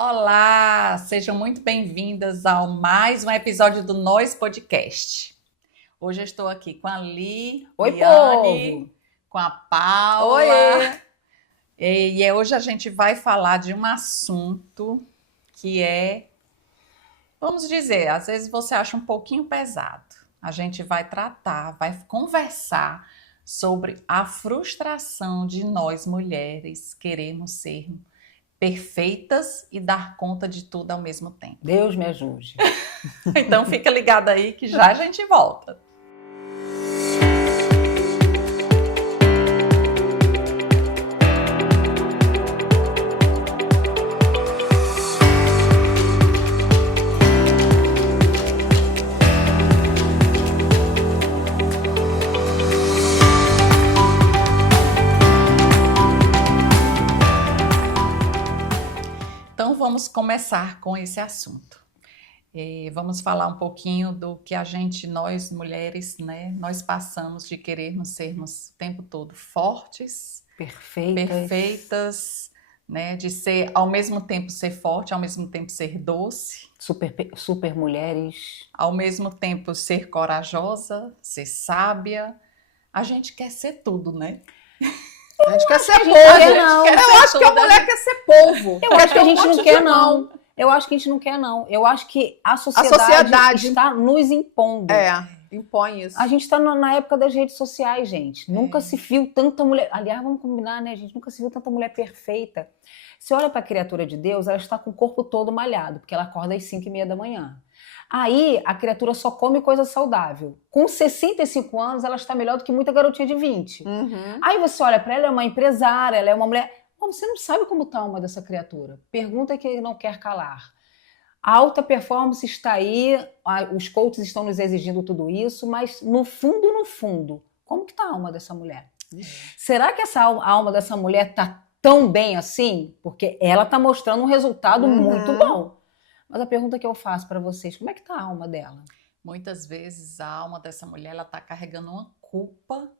Olá, sejam muito bem-vindas ao mais um episódio do Nós Podcast. Hoje eu estou aqui com a Oi, Liane, povo! com a Paula. Oiê! E hoje a gente vai falar de um assunto que vamos dizer, às vezes você acha um pouquinho pesado. A gente vai tratar, vai conversar sobre a frustração de nós mulheres querermos ser perfeitas e dar conta de tudo ao mesmo tempo. Deus me ajude. Então fica ligado aí que já a gente volta. Então vamos começar com esse assunto. Vamos falar um pouquinho do que nós mulheres, né, nós passamos de querermos sermos o tempo todo fortes, perfeitas, né, de ser ao mesmo tempo ser forte, ao mesmo tempo ser doce, Super mulheres. ao mesmo tempo ser corajosa, ser sábia. A gente quer ser tudo, né? A gente quer ser a gente povo. quer, não. Eu acho que a mulher quer ser povo. Eu acho que a gente não quer, não. Eu acho que a gente não quer, não. Eu acho que a sociedade está nos impondo. Impõe isso. A gente está na época das redes sociais, gente. Nunca se viu tanta mulher... Aliás, vamos combinar, né, gente? Nunca se viu tanta mulher perfeita. Você olha para a criatura de Deus, ela está com o corpo todo malhado, porque ela acorda às 5h30 da manhã. Aí, a criatura só come coisa saudável. Com 65 anos, ela está melhor do que muita garotinha de 20. Uhum. Aí você olha para ela, é uma empresária, ela é uma mulher... Mas você não sabe como está a alma dessa criatura. Pergunta que ele não quer calar. A alta performance está aí, os coaches estão nos exigindo tudo isso, mas no fundo, como que está a alma dessa mulher? Será que a alma dessa mulher está tão bem assim? Porque ela está mostrando um resultado muito bom. Mas a pergunta que eu faço para vocês, como é que está a alma dela? Muitas vezes a alma dessa mulher está carregando uma culpa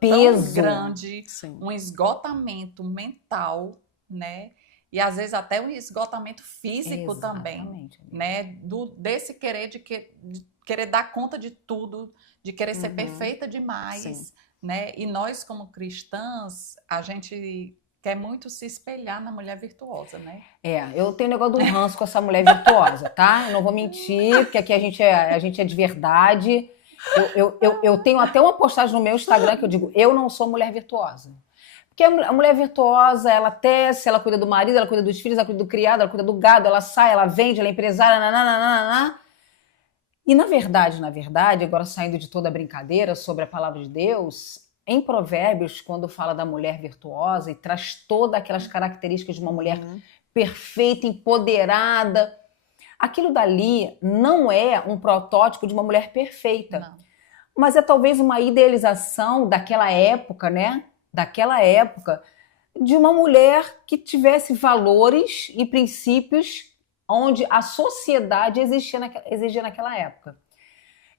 peso tão grande, Sim. um esgotamento mental, né? E às vezes até um esgotamento físico também, né? Desse querer de querer dar conta de tudo, de querer ser perfeita demais, né? E nós como cristãs, a gente quer muito se espelhar na mulher virtuosa, né? Eu tenho um negócio do ranço com essa mulher virtuosa, tá? Eu não vou mentir, porque aqui a gente é de verdade. Eu tenho até uma postagem no meu Instagram que eu digo, eu não sou mulher virtuosa. Porque a mulher virtuosa, ela tece, ela cuida do marido, ela cuida dos filhos, ela cuida do criado, ela cuida do gado, ela sai, ela vende, ela é empresária, nananana. E na verdade, agora saindo de toda a brincadeira sobre a palavra de Deus, em Provérbios, quando fala da mulher virtuosa e traz todas aquelas características de uma mulher perfeita, empoderada, aquilo dali não é um protótipo de uma mulher perfeita, Não. mas é talvez uma idealização daquela época, né? De uma mulher que tivesse valores e princípios onde a sociedade exigia naquela época.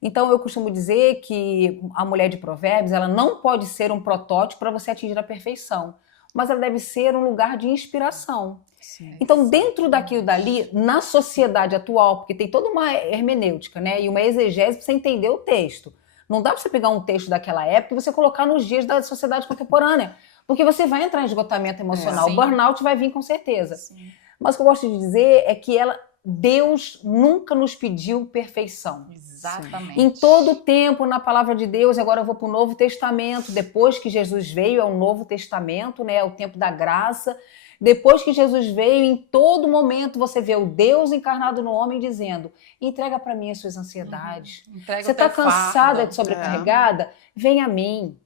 Então, eu costumo dizer que a mulher de Provérbios, ela não pode ser um protótipo para você atingir a perfeição, mas ela deve ser um lugar de inspiração. Sim. Então, dentro daquilo dali, na sociedade atual, porque tem toda uma hermenêutica, né, e uma exegese para você entender o texto. Não dá para você pegar um texto daquela época e você colocar nos dias da sociedade contemporânea, porque você vai entrar em esgotamento emocional. O burnout vai vir com certeza. Sim. Mas o que eu gosto de dizer é que Deus nunca nos pediu perfeição. Exatamente. Em todo o tempo, na palavra de Deus, agora eu vou para o Novo Testamento, depois que Jesus veio, é o Novo Testamento, né, é o tempo da graça. Depois que Jesus veio, em todo momento você vê o Deus encarnado no homem dizendo, entrega para mim as suas ansiedades. Você está cansada, sobrecarregada? Vem a mim.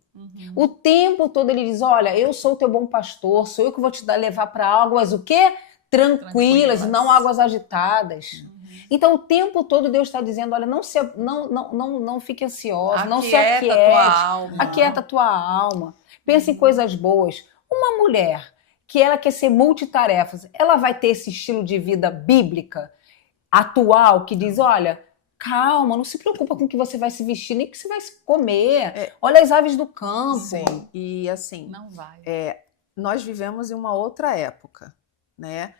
O tempo todo ele diz, olha, eu sou o teu bom pastor, sou eu que vou te levar para águas, o quê? Tranquilas, não águas agitadas. Então, o tempo todo Deus está dizendo, olha, não fique ansiosa, não se aquiete. Aquieta a tua alma. Pensa em coisas boas. Uma mulher que ela quer ser multitarefas, ela vai ter esse estilo de vida bíblica, atual, que diz, olha, calma, não se preocupa com o que você vai se vestir, nem o que você vai comer. Olha as aves do campo. Sim, e assim, não vai. Nós vivemos em uma outra época, né?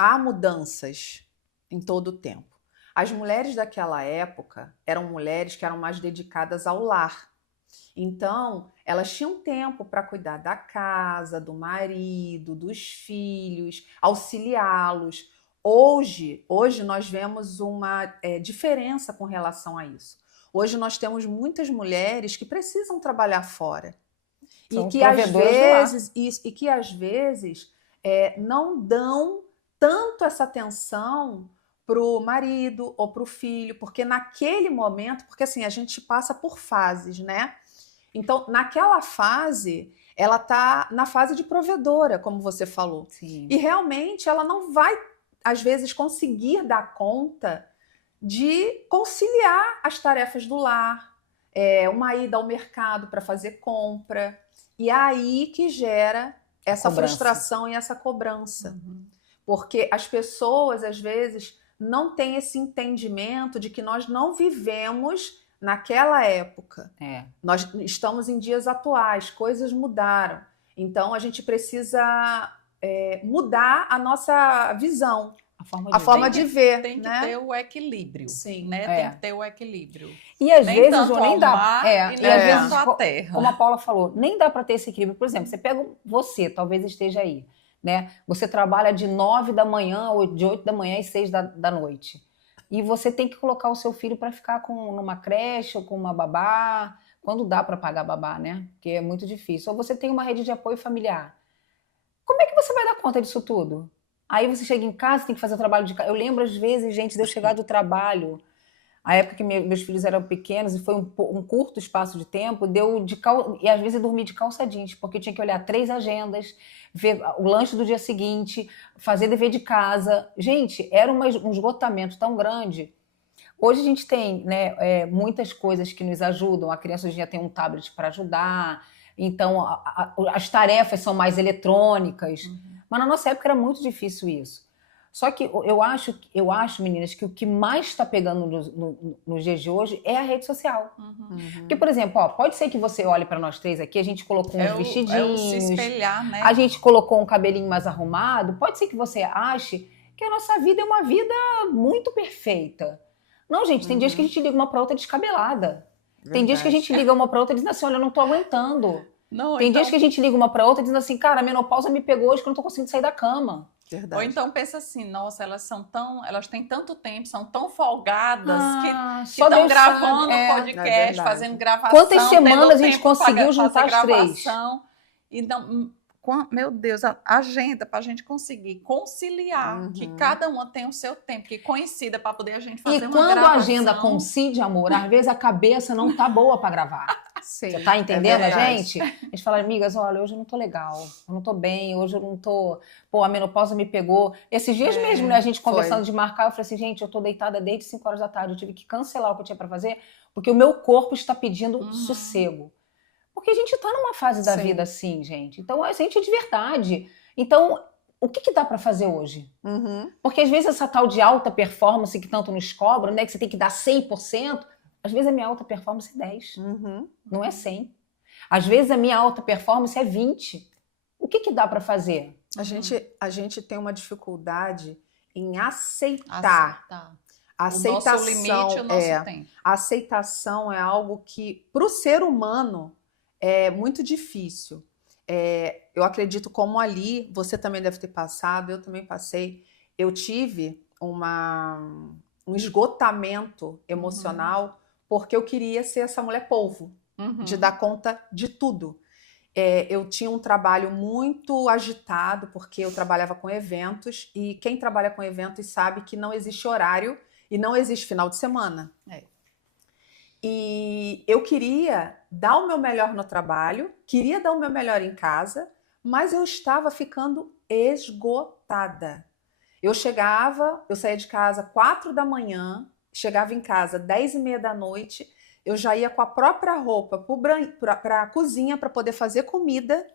há mudanças em todo o tempo. As mulheres daquela época eram mulheres que eram mais dedicadas ao lar. Então, elas tinham tempo para cuidar da casa, do marido, dos filhos, auxiliá-los. Hoje nós vemos uma diferença com relação a isso. Hoje nós temos muitas mulheres que precisam trabalhar fora São e que às provedoras do vezes não dão tanto essa atenção para o marido ou para o filho, porque naquele momento, porque assim, a gente passa por fases, né? Então, naquela fase, ela está na fase de provedora, como você falou. Sim. E realmente ela não vai, às vezes, conseguir dar conta de conciliar as tarefas do lar, uma ida ao mercado para fazer compra. E é aí que gera essa Cobrança. frustração e essa cobrança. Uhum. Porque as pessoas, às vezes, não têm esse entendimento de que nós não vivemos naquela época. Nós estamos em dias atuais, coisas mudaram. Então, a gente precisa mudar a nossa visão, a forma de ver. Tem que né? ter o equilíbrio. Sim. Né? Tem que ter o equilíbrio. E às Nem vezes, tanto Ju, nem ao dá. mar E e às nem vezes, tanto à terra. como a Paula falou, nem dá para ter esse equilíbrio. Por exemplo, você pega você, esteja aí, né? Você trabalha de 9 da manhã, ou de 8 da manhã às 6 da noite. E você tem que colocar o seu filho para ficar numa creche ou com uma babá, quando dá para pagar babá, né? Porque é muito difícil. Ou você tem uma rede de apoio familiar. Como é que você vai dar conta disso tudo? Aí você chega em casa, tem que fazer o trabalho de casa. Eu lembro, às vezes, gente, de eu chegar do trabalho, a época que meus filhos eram pequenos, e foi um curto espaço de tempo, e às vezes eu dormi de calça jeans, porque eu tinha que olhar 3 agendas, ver o lanche do dia seguinte, fazer dever de casa. Gente, era um esgotamento tão grande. Hoje a gente tem, né, muitas coisas que nos ajudam. A criança hoje já tem um tablet para ajudar, então as tarefas são mais eletrônicas. Mas na nossa época era muito difícil isso. Só que eu acho, meninas, que o que mais está pegando nos dias de hoje é a rede social. Porque, por exemplo, pode ser que você olhe para nós 3 aqui, a gente colocou uns vestidinhos, se espelhar, né? a gente colocou um cabelinho mais arrumado. Pode ser que você ache que a nossa vida é uma vida muito perfeita. Não, gente, tem dias que a gente liga uma para outra descabelada. Tem dias que a gente liga uma para outra dizendo assim, olha, eu não tô aguentando. Tem dias que a gente liga uma para outra dizendo assim, cara, a menopausa me pegou hoje que eu não tô conseguindo sair da cama. Verdade. Ou então pensa assim, nossa, elas têm tanto tempo, são tão folgadas que estão gravando podcast, fazendo gravação. Quantas semanas a gente conseguiu juntar as 3? Então, meu Deus, a agenda para a gente conseguir conciliar, que cada uma tem o seu tempo, que coincida para poder a gente fazer uma gravação. E quando a agenda coincide, amor, às vezes a cabeça não tá boa para gravar. Sim, você tá entendendo a gente? A gente fala, amigas, olha, hoje eu não tô legal, eu não tô bem, hoje eu não tô... Pô, a menopausa me pegou. Esses dias mesmo, né, a gente conversando de marcar, eu falei assim, gente, eu tô deitada desde 5 horas da tarde, eu tive que cancelar o que eu tinha para fazer, porque o meu corpo está pedindo sossego. Porque a gente tá numa fase da vida assim, gente. Então, a gente é de verdade. Então, o que dá para fazer hoje? Porque às vezes essa tal de alta performance que tanto nos cobram, né, que você tem que dar 100%, às vezes a minha alta performance é 10, não é 100. Às vezes a minha alta performance é 20. O que dá para fazer? A gente tem uma dificuldade em aceitar. Aceitação, o nosso limite, o nosso tempo. A aceitação é algo que, para o ser humano, é muito difícil. Eu acredito como ali, você também deve ter passado, eu também passei. Eu tive um esgotamento emocional porque eu queria ser essa mulher polvo, de dar conta de tudo. Eu tinha um trabalho muito agitado, porque eu trabalhava com eventos, e quem trabalha com eventos sabe que não existe horário e não existe final de semana. E eu queria dar o meu melhor no trabalho, queria dar o meu melhor em casa, mas eu estava ficando esgotada. Eu saía de casa 4 da manhã, chegava em casa 10h30 da noite, eu já ia com a própria roupa para a cozinha para poder fazer comida,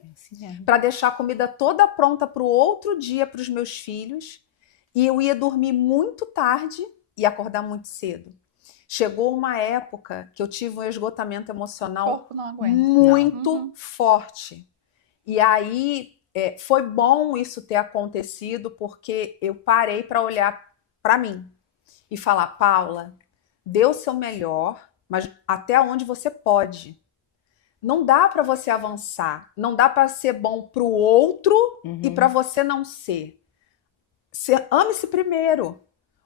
para deixar a comida toda pronta para o outro dia para os meus filhos, e eu ia dormir muito tarde e acordar muito cedo. Chegou uma época que eu tive um esgotamento emocional o corpo não aguenta. muito forte. E aí foi bom isso ter acontecido, porque eu parei para olhar para mim e falar, Paula, dê o seu melhor, mas até onde você pode. Não dá para você avançar, não dá para ser bom para o outro e para você não ser. Ame-se primeiro,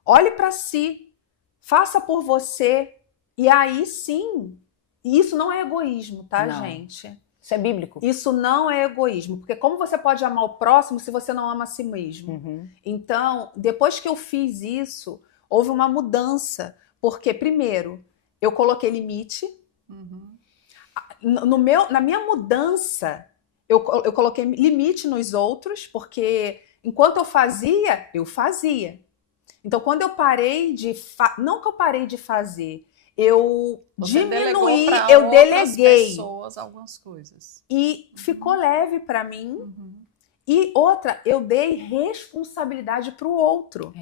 olhe para si, faça por você, e aí sim, isso não é egoísmo, tá, Não. gente? Isso é bíblico. Isso não é egoísmo, porque como você pode amar o próximo se você não ama a si mesmo? Então, depois que eu fiz isso, houve uma mudança, porque primeiro, eu coloquei limite. Na minha mudança, eu coloquei limite nos outros, porque enquanto eu fazia. Então, quando eu parei de... Não que eu parei de fazer, eu Você diminuí, delegou pra eu outras deleguei. pessoas algumas coisas. E ficou leve para mim. E outra, eu dei responsabilidade para o outro.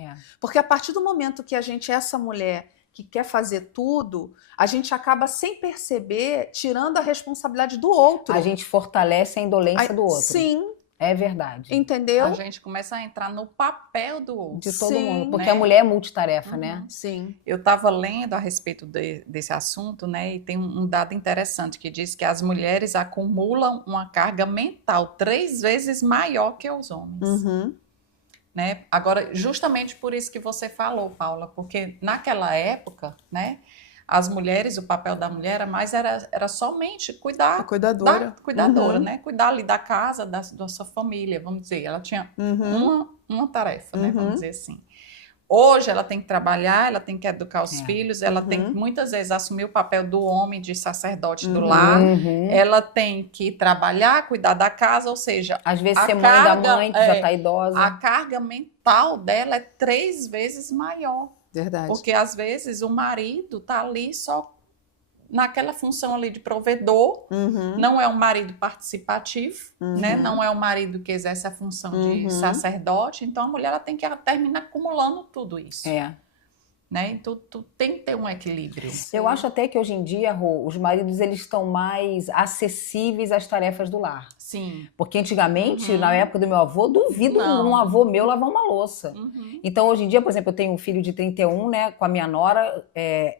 Porque a partir do momento que a gente é essa mulher que quer fazer tudo, a gente acaba, sem perceber, tirando a responsabilidade do outro. A gente fortalece a indolência do outro. Sim. É verdade. Entendeu? A gente começa a entrar no papel do outro. De todo Sim, mundo. Porque né? a mulher é multitarefa, né? Sim. Eu estava lendo a respeito desse assunto, né? E tem um dado interessante que diz que as mulheres acumulam uma carga mental 3 vezes maior que os homens. Né? Agora, justamente por isso que você falou, Paula, porque naquela época, né, as mulheres, o papel da mulher era somente cuidar, Cuidadora. cuidadora, né? Cuidar ali da casa, da sua família, vamos dizer. Ela tinha uma tarefa, né? Vamos dizer assim. Hoje ela tem que trabalhar, ela tem que educar os filhos, ela tem que muitas vezes assumir o papel do homem, de sacerdote do lar, ela tem que trabalhar, cuidar da casa, ou seja, às vezes a ser mãe da carga, mãe, que já está idosa. a carga mental dela é 3 vezes maior. Verdade. Porque às vezes o marido tá ali só naquela função ali de provedor, não é um marido participativo, né? Não é um marido que exerce a função de sacerdote, então a mulher ela tem que terminar acumulando tudo isso. Né? Então, tu tem que ter um equilíbrio. Eu acho até que hoje em dia, Rô, os maridos eles estão mais acessíveis às tarefas do lar. Sim. Porque antigamente, na época do meu avô, duvido um avô meu lavar uma louça. Então, hoje em dia, por exemplo, eu tenho um filho de 31, né, com a minha nora,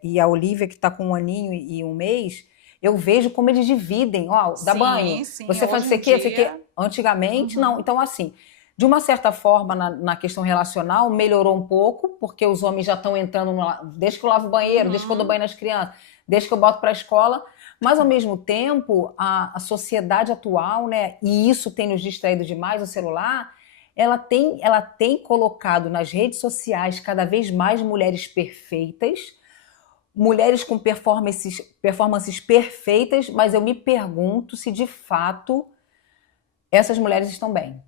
e a Olivia, que está com 1 aninho e 1 mês, eu vejo como eles dividem, ó, dá banho. Você faz isso aqui, isso aqui. Antigamente, não. Então, assim, de uma certa forma, na questão relacional, melhorou um pouco, porque os homens já estão entrando, desde que eu lavo o banheiro, desde que eu dou banho nas crianças, desde que eu boto para a escola. Mas, ao mesmo tempo, a sociedade atual, né, e isso tem nos distraído demais, o celular, ela tem colocado nas redes sociais cada vez mais mulheres perfeitas, mulheres com performances perfeitas, mas eu me pergunto se, de fato, essas mulheres estão bem.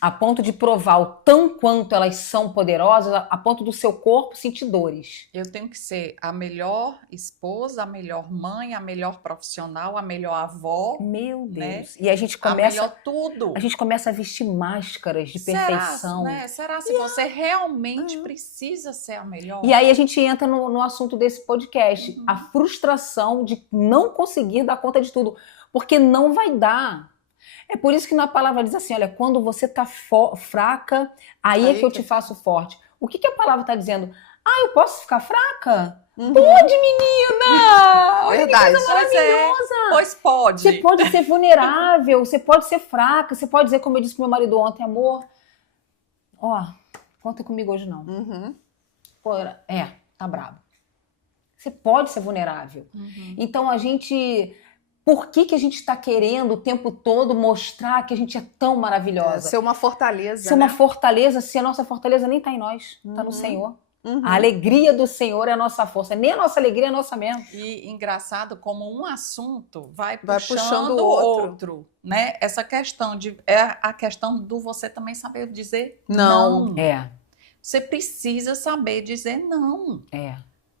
A ponto de provar o tão quanto elas são poderosas, a ponto do seu corpo sentir dores. Eu tenho que ser a melhor esposa, a melhor mãe, a melhor profissional, a melhor avó. Meu Deus. Né? E a gente A melhor tudo. A gente começa a vestir máscaras de perfeição. Será se você realmente precisa ser a melhor? E aí a gente entra no assunto desse podcast. A frustração de não conseguir dar conta de tudo. Porque não vai dar. É por isso que na palavra diz assim, olha, quando você está fraca, aí é que eu te faço forte. O que a palavra está dizendo? Ah, eu posso ficar fraca? Pode, menina! Olha que coisa maravilhosa! Pois pode. Você pode ser vulnerável, você pode ser fraca, você pode dizer, como eu disse pro meu marido ontem, amor, ó, conta comigo hoje não. Pô, tá brabo. Você pode ser vulnerável. Então a gente... Por que a gente está querendo o tempo todo mostrar que a gente é tão maravilhosa? Ser uma fortaleza. Ser uma fortaleza, se a nossa fortaleza nem está em nós, está no Senhor. A alegria do Senhor é a nossa força. Nem a nossa alegria é a nossa mesmo. E engraçado como um assunto vai puxando o outro. outro, né? Essa questão é a questão do você também saber dizer não. Você precisa saber dizer não.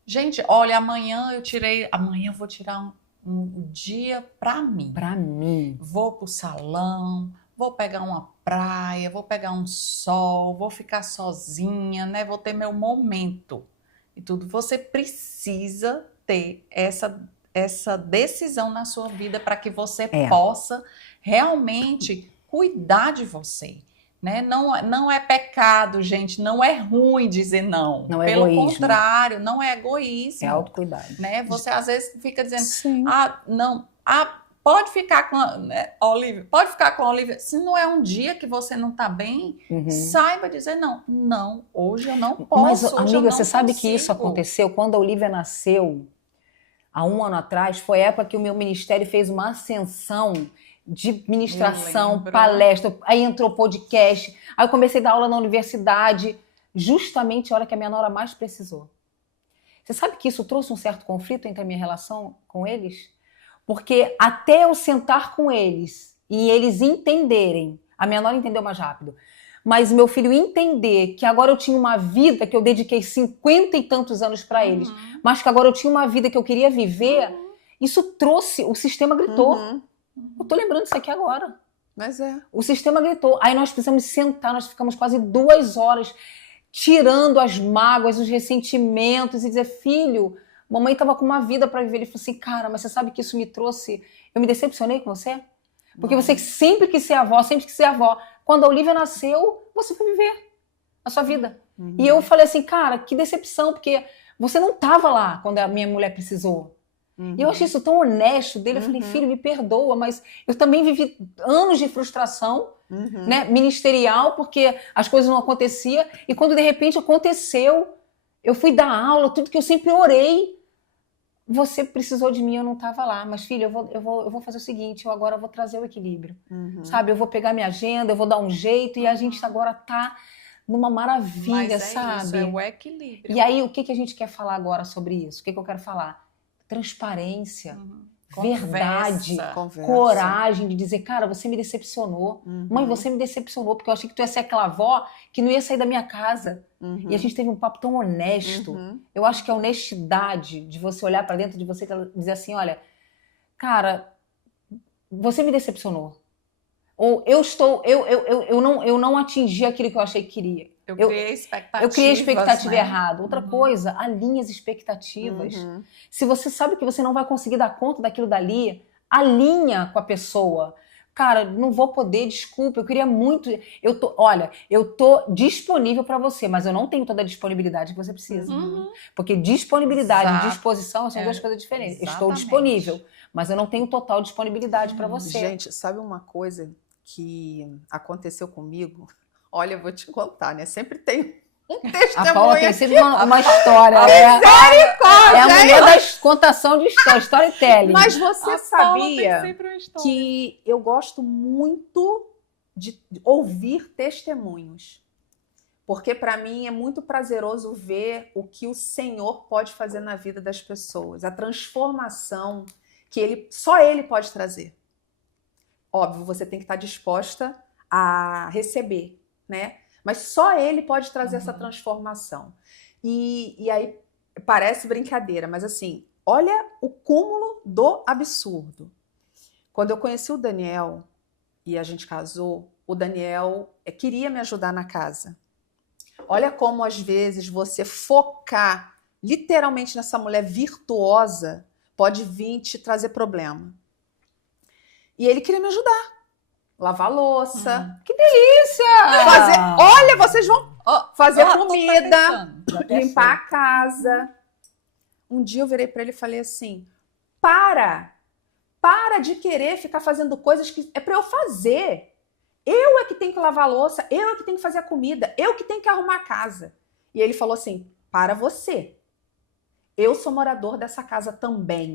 Gente, olha, amanhã eu vou tirar um dia para mim. Para mim. Vou pro salão, vou pegar uma praia, vou pegar um sol, vou ficar sozinha, né? Vou ter meu momento e tudo. Você precisa ter essa decisão na sua vida para que você possa realmente cuidar de você. Né? Não é pecado, gente, não é ruim dizer não. Não é Pelo egoísmo. Contrário, não é egoísmo. É autocuidado. Né? Você às vezes fica dizendo, Sim. não, pode ficar com a, né, Olivia, pode ficar com a Olivia. Se não é um dia que você não está bem, saiba dizer não, hoje eu não posso. Mas, hoje amiga, eu não você sabe que isso consigo. aconteceu quando a Olivia nasceu, há 1 ano atrás, foi a época que o meu ministério fez uma ascensão de ministração, palestra, aí entrou podcast, aí eu comecei a dar aula na universidade, justamente a hora que a minha nora mais precisou. Você sabe que isso trouxe um certo conflito entre a minha relação com eles? Porque até eu sentar com eles e eles entenderem, a minha nora entendeu mais rápido, mas meu filho entender que agora eu tinha uma vida que eu dediquei 50 e tantos anos para eles, mas que agora eu tinha uma vida que eu queria viver, isso trouxe, o sistema gritou. Eu tô lembrando disso aqui agora. Mas é. O sistema gritou. Aí nós precisamos sentar, nós ficamos quase 2 horas tirando as mágoas, os ressentimentos e dizer, filho, mamãe estava com uma vida para viver. Ele falou assim, cara, mas você sabe que isso me trouxe... Eu me decepcionei com você? Porque você sempre quis ser avó, sempre quis ser avó. Quando a Olivia nasceu, você foi viver a sua vida. E eu falei assim, cara, que decepção, porque você não estava lá quando a minha mulher precisou. E eu achei isso tão honesto dele. Eu falei, filho, me perdoa, mas eu também vivi anos de frustração, né, ministerial, porque as coisas não aconteciam. E quando de repente aconteceu, eu fui dar aula, tudo que eu sempre orei. Você precisou de mim, eu não estava lá. Mas, filho, eu vou fazer o seguinte, eu agora vou trazer o equilíbrio. Sabe, eu vou pegar minha agenda, eu vou dar um jeito, e a gente agora tá numa maravilha, sabe? Isso, é o equilíbrio. E aí, o que a gente quer falar agora sobre isso? O que eu quero falar? Transparência, verdade, Conversa. coragem de dizer, cara, você me decepcionou. Mãe, você me decepcionou, porque eu achei que tu ia ser aquela avó que não ia sair da minha casa. E a gente teve um papo tão honesto. Eu acho que a honestidade de você olhar pra dentro de você e dizer assim, olha, cara, você me decepcionou. Ou eu não atingi aquilo que eu achei que queria. Eu criei expectativas. Eu criei expectativa né? errada. Outra coisa, alinhe as expectativas. Se você sabe que você não vai conseguir dar conta daquilo dali, alinha com a pessoa. Cara, não vou poder, desculpa, eu queria muito... eu tô disponível para você, mas eu não tenho toda a disponibilidade que você precisa. Porque disponibilidade e disposição são 2 coisas diferentes. Eu estou disponível, mas eu não tenho total disponibilidade para você. Gente, sabe uma coisa que aconteceu comigo? Olha, eu vou te contar, né? Sempre tem um testemunho. A Paula tem sempre uma história. Misericórdia! É a mulher da contação de história, storytelling. Mas você sabia história. que eu gosto muito de ouvir testemunhos. Porque para mim é muito prazeroso ver o que o Senhor pode fazer na vida das pessoas. A transformação que só Ele pode trazer. Óbvio, você tem que estar disposta a receber, né? Mas só Ele pode trazer essa transformação. E aí, parece brincadeira, mas assim, olha o cúmulo do absurdo. Quando eu conheci o Daniel e a gente casou, o Daniel queria me ajudar na casa. Olha como, às vezes, você focar literalmente nessa mulher virtuosa pode vir te trazer problema. E ele queria me ajudar. Lavar louça. Que delícia! Olha, vocês vão fazer tô comida, pensando. limpar a casa. Um dia eu virei para ele e falei assim, para de querer ficar fazendo coisas que é para eu fazer. Eu é que tenho que lavar a louça, eu é que tenho que fazer a comida, eu que tenho que arrumar a casa. E ele falou assim, para você. Eu sou morador dessa casa também.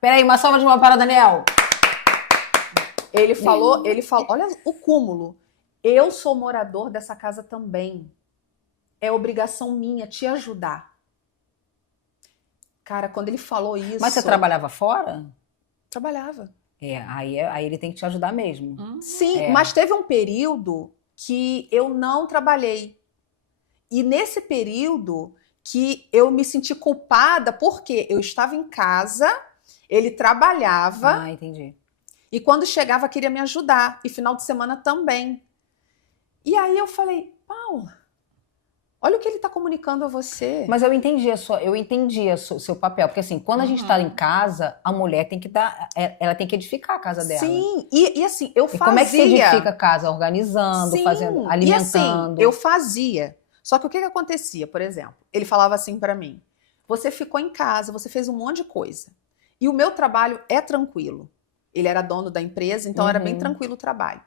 Peraí, uma salva de palmas para Daniel. Ele falou, olha o cúmulo. Eu sou morador dessa casa também. É obrigação minha te ajudar. Cara, quando ele falou isso... Mas você trabalhava fora? Trabalhava. Aí ele tem que te ajudar mesmo. Sim, mas teve um período que eu não trabalhei. E nesse período que eu me senti culpada porque eu estava em casa, ele trabalhava. Entendi. E quando chegava queria me ajudar. E final de semana também. E aí eu falei, Paula, Olha o que ele está comunicando a você. Mas eu entendi o seu papel, porque assim, quando a gente está em casa, a mulher tem que ela tem que edificar a casa dela. Sim, e assim, eu fazia. Como é que você edifica a casa? Organizando, Sim, fazendo, alimentando. E assim, eu fazia. Só que o que acontecia, por exemplo? Ele falava assim para mim: você ficou em casa, você fez um monte de coisa. E o meu trabalho é tranquilo. Ele era dono da empresa, então era bem tranquilo o trabalho.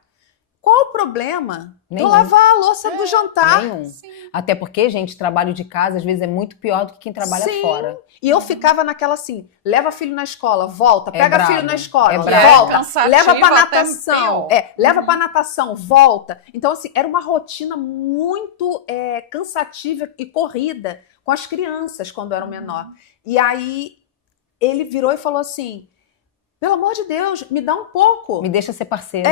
Qual o problema de eu lavar a louça do jantar? Nenhum. Até porque, gente, trabalho de casa às vezes é muito pior do que quem trabalha fora. E eu ficava naquela assim, leva filho na escola, volta, pega brabo. filho na escola, volta, leva pra natação, leva pra natação, volta. Então assim, era uma rotina muito cansativa e corrida com as crianças quando eu era menor. E aí ele virou e falou assim, pelo amor de Deus, me dá um pouco. Me deixa ser parceiro.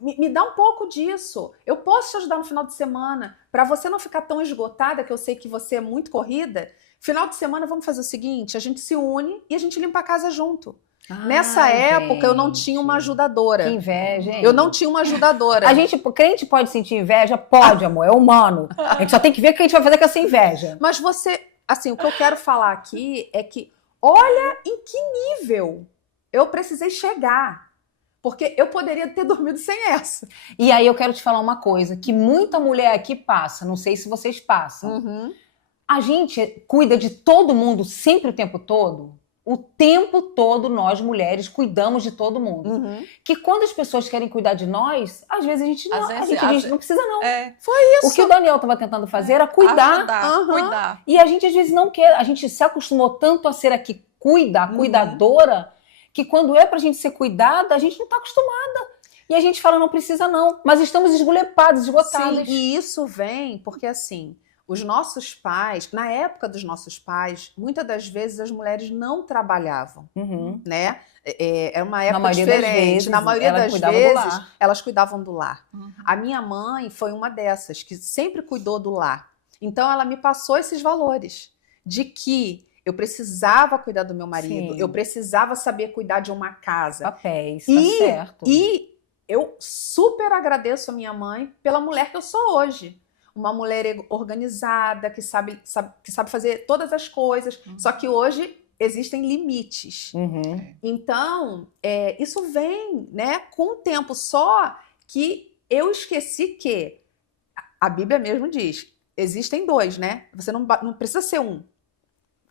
Me dá um pouco disso. Eu posso te ajudar no final de semana. Para você não ficar tão esgotada, que eu sei que você é muito corrida, final de semana vamos fazer o seguinte, a gente se une e a gente limpa a casa junto. Nessa época, eu não tinha uma ajudadora. Que inveja, hein? Eu não tinha uma ajudadora. Crente pode sentir inveja? Pode, amor, é humano. A gente só tem que ver o que a gente vai fazer com essa inveja. Mas você, assim, o que eu quero falar aqui é que olha em que nível eu precisei chegar. Porque eu poderia ter dormido sem essa. E aí eu quero te falar uma coisa, que muita mulher aqui passa, não sei se vocês passam. A gente cuida de todo mundo sempre o tempo todo. O tempo todo nós, mulheres, cuidamos de todo mundo. Que quando as pessoas querem cuidar de nós, às vezes a gente diz, não precisa não. Foi isso. O que o Daniel estava tentando fazer era cuidar. Cuidar. E a gente às vezes não quer, a gente se acostumou tanto a ser aqui cuidadora, que quando é pra gente ser cuidada, a gente não tá acostumada. E a gente fala, não precisa não. Mas estamos esgotadas. Sim, e isso vem porque, assim, os nossos pais, na época dos nossos pais, muitas das vezes as mulheres não trabalhavam, né? Era uma época diferente. Na maioria das vezes, elas cuidavam do lar. A minha mãe foi uma dessas, que sempre cuidou do lar. Então, ela me passou esses valores de que eu precisava cuidar do meu marido, eu precisava saber cuidar de uma casa. Papéis, tá certo. E eu super agradeço a minha mãe pela mulher que eu sou hoje. Uma mulher organizada, que sabe fazer todas as coisas, só que hoje existem limites. Então, isso vem, né, com o tempo, só que eu esqueci que a Bíblia mesmo diz, existem dois, né? Você não precisa ser um.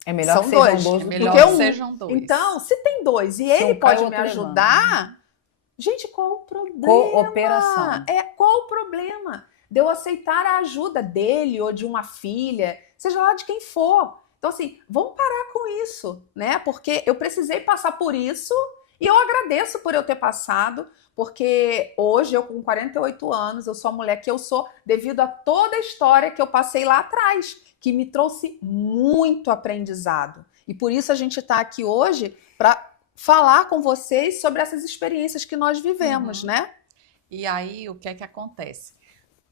É melhor São que sejam dois. dois É melhor que que sejam dois. Então, se tem dois e ele pode me ajudar, gente, qual o problema? Cooperação. Qual o problema de eu aceitar a ajuda dele ou de uma filha, seja lá de quem for. Então, assim, vamos parar com isso, né? Porque eu precisei passar por isso e eu agradeço por eu ter passado, porque hoje, eu com 48 anos, eu sou a mulher que eu sou devido a toda a história que eu passei lá atrás, que me trouxe muito aprendizado. E por isso a gente está aqui hoje para falar com vocês sobre essas experiências que nós vivemos, né? E aí, o que é que acontece?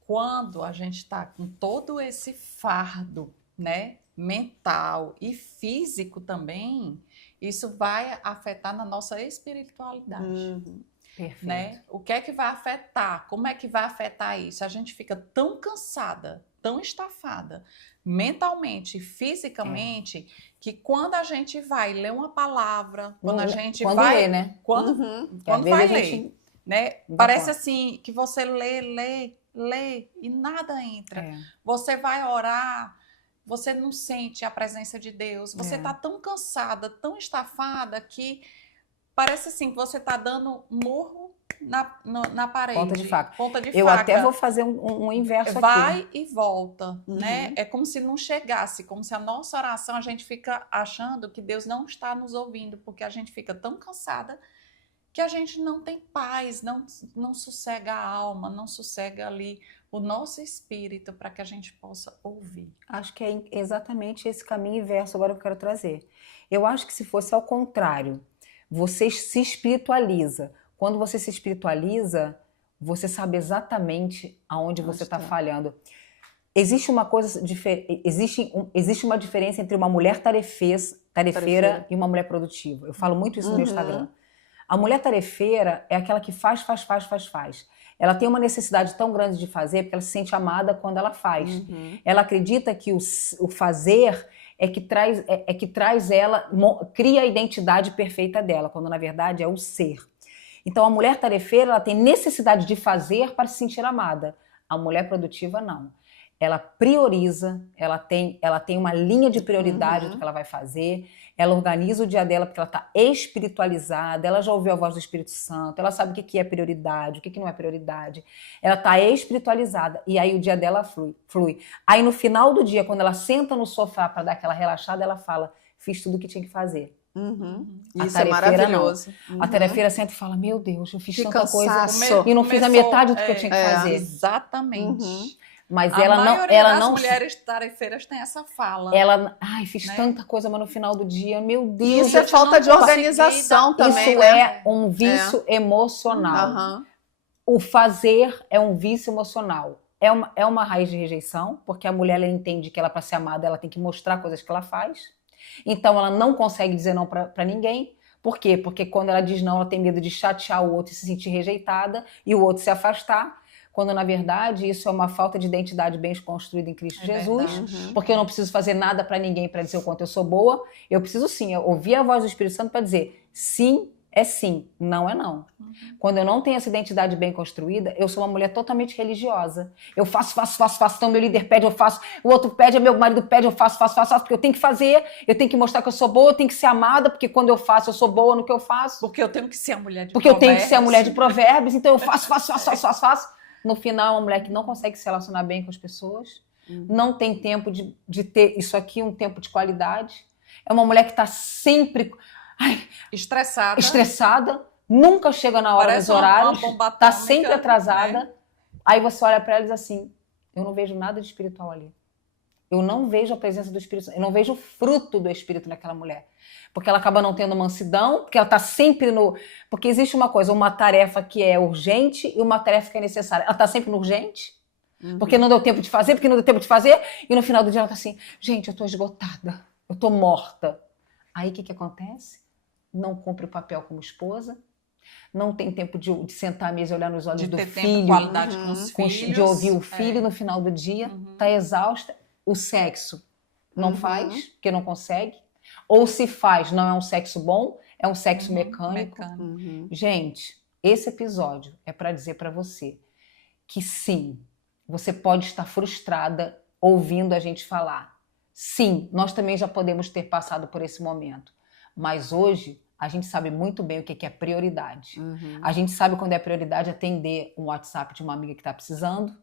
Quando a gente está com todo esse fardo, né, mental e físico também, isso vai afetar na nossa espiritualidade. Perfeito. Né? O que é que vai afetar? Como é que vai afetar isso? A gente fica tão cansada, tão estafada, mentalmente, fisicamente, que quando a gente vai ler uma palavra, quando a gente vai... Lê, né? Quando vai ler, né? Parece assim, que você lê e nada entra. Você vai orar, você não sente a presença de Deus, você está tão cansada, tão estafada, que parece assim que você está dando murro na parede. Ponta de faca. Ponta de Eu faca. até vou fazer um inverso aqui. Vai e volta, né? É como se não chegasse, como se a nossa oração, a gente fica achando que Deus não está nos ouvindo, porque a gente fica tão cansada que a gente não tem paz, não sossega a alma, não sossega ali o nosso espírito para que a gente possa ouvir. Acho que é exatamente esse caminho inverso agora que eu quero trazer. Eu acho que se fosse ao contrário, você se espiritualiza. Quando você se espiritualiza, você sabe exatamente aonde você está falhando. Existe uma coisa existe uma diferença entre uma mulher tarefeira e uma mulher produtiva. Eu falo muito isso no meu Instagram. A mulher tarefeira é aquela que faz. ela tem uma necessidade tão grande de fazer porque ela se sente amada quando ela faz. Ela acredita que o fazer é que traz ela, cria a identidade perfeita dela, quando na verdade é o ser. Então a mulher tarefeira, ela tem necessidade de fazer para se sentir amada. A mulher produtiva não. Ela prioriza, ela tem uma linha de prioridade do que ela vai fazer, ela organiza o dia dela porque ela está espiritualizada, ela já ouviu a voz do Espírito Santo, ela sabe o que é prioridade, o que não é prioridade, ela está espiritualizada e aí o dia dela flui. Aí no final do dia, quando ela senta no sofá para dar aquela relaxada, ela fala, fiz tudo o que tinha que fazer. Isso é maravilhoso. A tarefeira senta e fala, meu Deus, eu fiz Que tanta coisa cansaço. e não fiz a metade do que eu tinha que fazer. Exatamente. Mas A ela maioria das não mulheres tarefeiras tem essa fala. fiz né? tanta coisa, mas no final do dia, meu Deus. Isso é falta de organização também, Isso né? é um vício emocional. O fazer é um vício emocional. É uma raiz de rejeição, porque a mulher ela entende que ela, para ser amada, ela tem que mostrar coisas que ela faz. Então ela não consegue dizer não para ninguém. Por quê? Porque quando ela diz não, ela tem medo de chatear o outro e se sentir rejeitada e o outro se afastar. Quando, na verdade, isso é uma falta de identidade bem construída em Cristo Jesus, porque eu não preciso fazer nada para ninguém para dizer o quanto eu sou boa. Eu preciso sim, eu ouvir a voz do Espírito Santo para dizer sim é sim, não é não. Quando eu não tenho essa identidade bem construída, eu sou uma mulher totalmente religiosa. Eu faço. Então meu líder pede, eu faço. O outro pede, meu marido pede, eu faço. Porque eu tenho que fazer, eu tenho que mostrar que eu sou boa, eu tenho que ser amada, porque quando eu faço, eu sou boa no que eu faço. Porque eu tenho que ser a mulher de Porque eu tenho que ser a mulher de provérbios, então eu faço. No final, é uma mulher que não consegue se relacionar bem com as pessoas, não tem tempo de ter isso aqui, um tempo de qualidade. É uma mulher que está sempre estressada, nunca chega na hora dos horários, está sempre atrasada. Né? Aí você olha para ela e diz assim, eu não vejo nada de espiritual ali. Eu não vejo a presença do Espírito, eu não vejo o fruto do Espírito naquela mulher. Porque ela acaba não tendo mansidão, porque ela está sempre no... Porque existe uma coisa, uma tarefa que é urgente e uma tarefa que é necessária. Ela está sempre no urgente, porque não deu tempo de fazer, e no final do dia ela está assim, gente, eu estou esgotada, eu estou morta. Aí o que acontece? Não cumpre o papel como esposa, não tem tempo de sentar à mesa e olhar nos olhos do filho, qualidade com os filhos, de ouvir o filho no final do dia, está exausta. O sexo não faz, porque não consegue. Ou se faz, não é um sexo bom, é um sexo mecânico. Gente, esse episódio é para dizer para você que sim, você pode estar frustrada ouvindo a gente falar. Sim, nós também já podemos ter passado por esse momento. Mas hoje, a gente sabe muito bem o que é prioridade. A gente sabe quando é prioridade atender um WhatsApp de uma amiga que está precisando.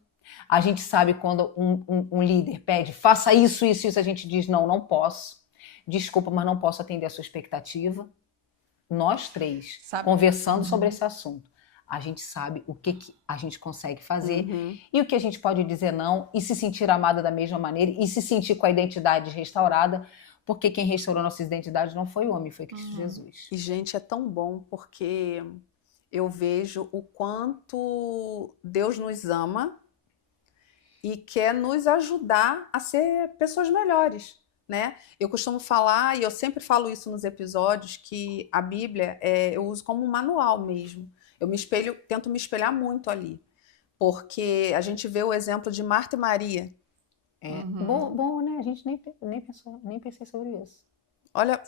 A gente sabe quando um líder pede, faça isso, a gente diz, não posso. Desculpa, mas não posso atender a sua expectativa. Nós três, conversando sobre esse assunto, a gente sabe o que a gente consegue fazer e o que a gente pode dizer não e se sentir amada da mesma maneira e se sentir com a identidade restaurada, porque quem restaurou nossa identidade não foi o homem, foi Cristo Jesus. E, gente, é tão bom porque eu vejo o quanto Deus nos ama e quer nos ajudar a ser pessoas melhores, né? Eu costumo falar, e eu sempre falo isso nos episódios, que a Bíblia eu uso como um manual mesmo. Eu tento me espelhar muito ali, porque a gente vê o exemplo de Marta e Maria. Bom, né? A gente nem pensei sobre isso. Olha,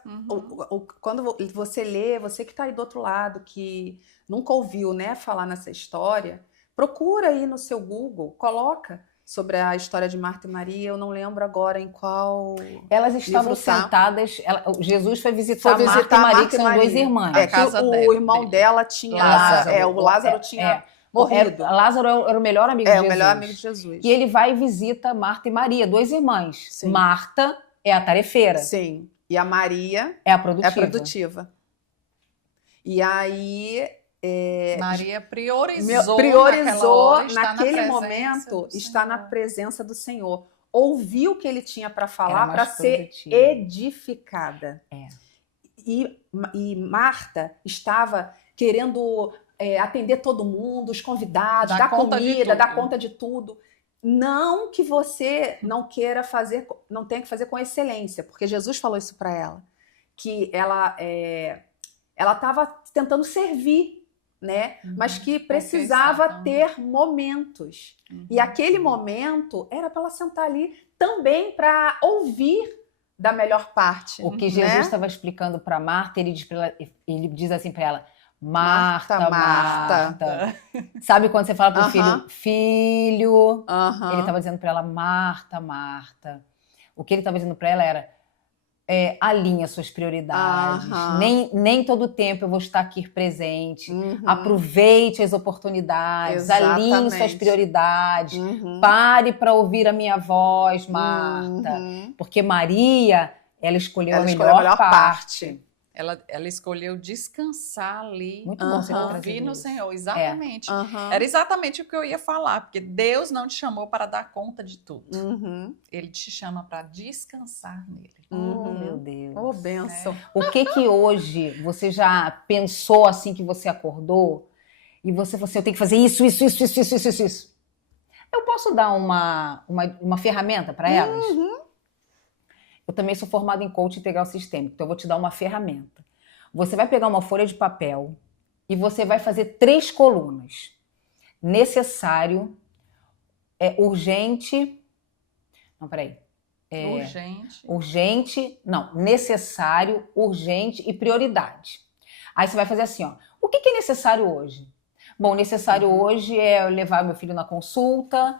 quando você lê, você que está aí do outro lado, que nunca ouviu, né, falar nessa história, procura aí no seu Google, coloca sobre a história de Marta e Maria, eu não lembro agora em qual... Elas estavam sentadas, Jesus foi visitar Marta e Maria, que são duas irmãs. O irmão dela tinha... Lázaro. O Lázaro tinha morrido. Lázaro era o melhor amigo de Jesus. O melhor amigo de Jesus. E ele vai e visita Marta e Maria, duas irmãs. Sim. Marta é a tarefeira. Sim. E a Maria é a produtiva. E aí... Maria priorizou naquele momento, está na presença do Senhor. Ouviu o que ele tinha para falar para ser edificada. E Marta estava querendo atender todo mundo, os convidados, dar comida, dar conta de tudo. Não que você não queira fazer, não tenha que fazer com excelência, porque Jesus falou isso para ela, que ela estava tentando servir. né? Mas que precisava Confessar, ter momentos. E aquele momento era para ela sentar ali também para ouvir da melhor parte. O que né? Jesus estava explicando para Marta, ele diz assim para ela: Marta, Marta. Marta. Sabe quando você fala para o Aham. filho? Aham. Ele estava dizendo para ela: Marta, Marta. O que ele estava dizendo para ela era: alinha suas prioridades. Aham. Nem todo tempo eu vou estar aqui presente. Uhum. Aproveite as oportunidades, alinhe suas Exatamente. prioridades. Uhum. Pare para ouvir a minha voz, Marta. Uhum. Porque Maria, ela escolheu Ela a escolheu a melhor melhor parte. Ela escolheu descansar ali, Muito bom você ter Aham. trazido ouvir no isso. Senhor. Exatamente. Aham. Era exatamente o que eu ia falar, porque Deus não te chamou para dar conta de tudo. Uhum. Ele te chama para descansar nele. Oh, Uhum. meu Deus. Oh, benção. O que hoje você já pensou assim que você acordou e você falou assim, eu tenho que fazer isso. Eu posso dar uma ferramenta para elas? Uhum. Eu também sou formada em coaching integral sistêmico, então eu vou te dar uma ferramenta. Você vai pegar uma folha de papel e você vai fazer 3 colunas. Necessário, urgente... Não, peraí. Necessário, urgente e prioridade. Aí você vai fazer assim, ó. O que é necessário hoje? Bom, necessário hoje é levar meu filho na consulta,